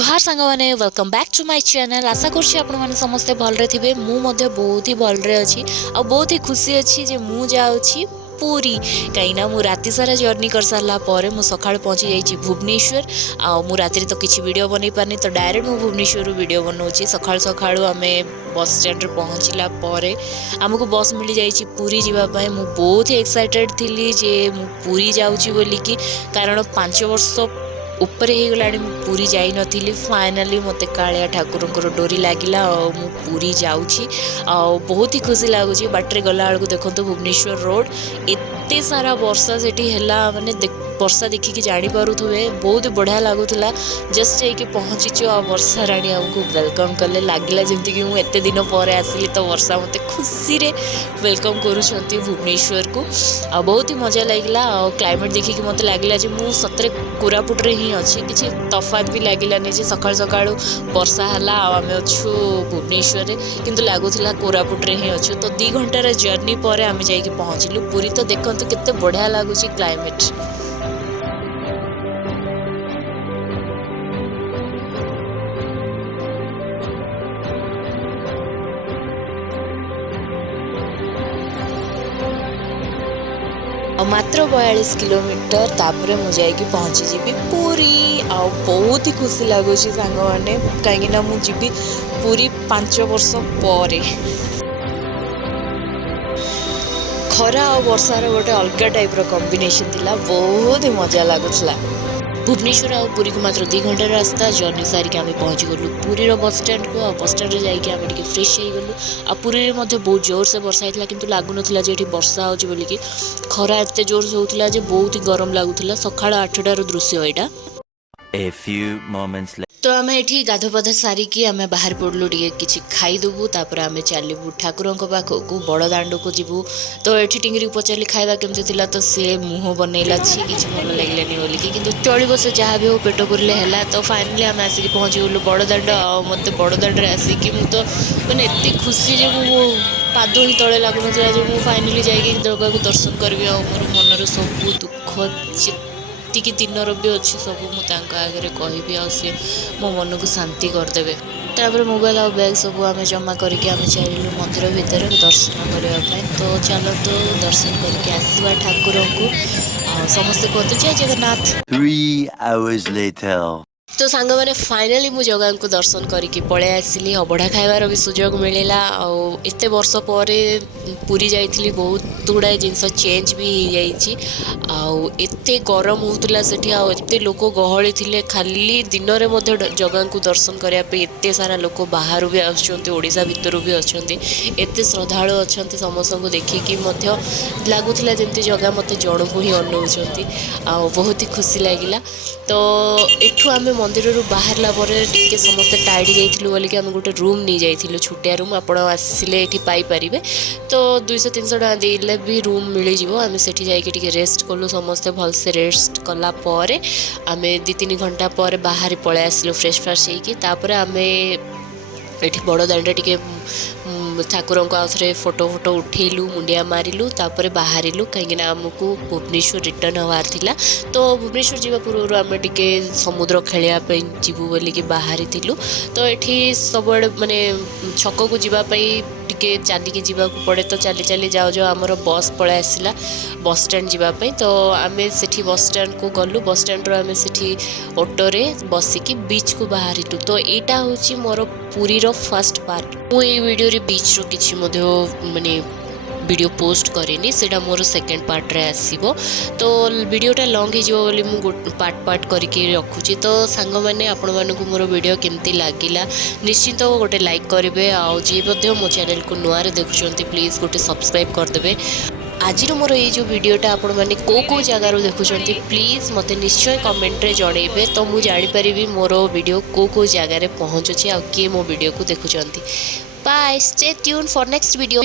जुहार सांग मैंने welcome back to my channel. आशा करछि आपण माने समस्ते भलरे थिबे। मु मध्य बहुत ही भलरे अछि आ बहुत ही खुशी अछि जे मु जाउछि पूरी कहीं मु राति सारा जर्नी कर सारा पर मु सकाळ पहुंची जाइछि भुवनेश्वर। आ मु राति तो किछि वीडियो बनै पारनी तो डायरेक्ट मु भुवनेश्वर वीडियो बनौछि। सकाळ सकाळ आमे बस स्टैंड रे पहुंचला पर हमको बस मिल जाइछि पूरी जीवा पाए। मु बहुत ही एक्साइटेड थिली जे मु पूरी जाउछि बोली कि कारण 5 वर्ष ऊपर हो गला पूरी जाई नथिली। फाइनली मते कालिया ठाकुर डोरी लागिला और मु पूरी जाउछि आ बहुत ही खुशी लागुछि। बाटरे गला बेलू देखो भुवनेश्वर रोड एते सारा वर्षा सेठी हैला माने वर्षा देखिकी जानी पारुथुवे बहुत बढ़िया लगुला। जस्ट जाइए पहुँचीचु आ वर्षा राणी आमको वेलकम कले लगिला जमती कि मुझे एते दिन पर आसिली तो वर्षा मते खुशी रे वेलकम करूछंती भुवनेश्वर को। आ बहुत ही मजा लगिला। क्लाइमेट देखिकी मते लागिला जे मु सतरे कोरापुट रे ही अछि। किछि तफात भी लागिलानी जे सकाळ सकाळ वर्षा हला आ आमे अछु भुवनेश्वर रे किंतु लागुथला कोरापुट रे ही अछु। तो 2 घंटार जर्नी पर आमे जाइके पहुँचलु पूरी। तो देखंतु केते बढ़िया लागुछि क्लाइमेट। मात्र 42 किलोमीटर तापर मुझे पहुँची जीवी पूरी। आ बहुत ही खुशी लगुच सांग मैंने कहीं मुझी पूरी 5 वर्ष पर। खरा और वर्षार गोटे अलग टाइप कॉम्बिनेशन थिला बहुत ही मजा लगुला। भुवनेश्वर आ पूरी को मात्र 2 घंटार रास्ता जर्नी सारिक आम पहुँची गलु पूरीर बस स्टैंड को। आ बस स्टैंड जाइए फ्रेश हो गलु। आ पूरी बहुत जोर से वर्षा होता किंतु लगुन जे वर्षा हो बोलिकी खरा एत जोर से होता जे बहुत ही गरम लगुला। सकाळ 8टार दृश्य यहाँ। तो आम ये गाधपाधा सारिकी आम बाहर पड़लु किसी खाईदेबू तापर आम चलू ठाकुर पाखक बड़ दाण्ड को जीवु। तो ये टिंगरी पचारि खाଇବା केमती थिला तो सी मुह बनैला छी कि भल लगे बोलिकी किंतु चलो से जहाँ भी हो पेट पुरले है। तो फाइनाली आम आसिक पहुँची गलु बड़ दाण्ड। मत बड़ दाण्ड आसिक मु तो मैंने एत खुशी जे मु पाद ही तले लगुन फाइनाली जाइए जगह को दर्शन करी। मोर मनर सब दुख जी दिनर भी अच्छी सब मुझे आगे कहबी आ सी मो मन को शांति करदे। तापर मोबाइल आ बैग सब आम जमा करके आम चलू मंदिर भितर दर्शन करने। तो चलतु दर्शन करके आसवा ठाकुर को। समस्ते कहते जय जगन्नाथ। 3 hours later तो सांग मैंने फाइनाली मु जगह को दर्शन करके पळे आसिली। अबढ़ा खाइबार भी सुजोग मिलला। एते वर्ष पर पूरी जाइथिली बहुत गुड़ाए जिनस चेंज भी हो जाइछि। एते गरम होतला सेठी आ एते लोक गहली थिले खाली दिन रे मध्य जगह को दर्शन करिया पे एते सारा लोक बाहर भी आछंती ओडिसा भितर भी अछंती एते श्रद्धालु अछंती। समस्त को देखिकी मध्य लागुथिला जेंती जगह मते जण को ही अनौछंती आ बहुत ही खुशी लागिला। तो एठू आमे मंदिर बाहरला टे समस्त टाइड जाइलु बोलिक आम गोटे रूम नहीं जाइलु छुटिया रूम आपण आसिले ये पाइपर। तो 200-300 टका देले भी रूम मिल जाव। आम से जाइए रेस्ट कलु समस्ते भलसे रेस्ट कलापर आम 2-3 घंटा पर बाहर पलै आसलु फ्रेश फ्रेश होकर। आम ये बड़ दाण्ड टे ठाकुर आउे फोटो फोटो उठेलु मुंडिया मारिलु तापर बाहरिलु कहीं आमको भुवनेश्वर रिटर्न हबार थिला। तो भुवनेश्वर जावा पूर्व आम टे समुद्र खेलियापी जीवु बोलिकी बाहरी थिलु। तो ये सब माने छक को जीवाई टे चलिकी जावाक पड़े। तो चली चली जाओ जाओ आमर बस पलै आसला बस स्टैंड जीवाई। तो आम से बस स्टैंड को गलु बस स्टैंड आम से ऑटोरे बसिकी बीच को बाहरिलु। तो यहाँ हूँ मोर पूरीर फर्स्ट पार्ट। मुझे वीडियो रे बीच रो किछि मध्य माने वीडियो पोस्ट करेनी सेटा मोर सेकेंड पार्ट रे आसीबो। तो वीडियोटा लॉन्ग हो जिवो बोली मु पार्ट करके रखुची। तो सांग माने आपण मानकु मोर वीडियो केमती लागिला निश्चित गोटे लाइक करेंगे। आउ जी मध्य मो चैनल को नुआ रे देखुचंती प्लीज गोटे सब्सक्राइब करदेबे। आज मोर ये जो वीडियोटा आपण माने को जगार देखुचंती प्लीज मते निश्चय कमेंट रे जणेबे। तो मु जानि परिबी मोर वीडियो को जगार पहुँचुची आ किए मो वीडियो को देखुचंती। Bye stay tune for next video.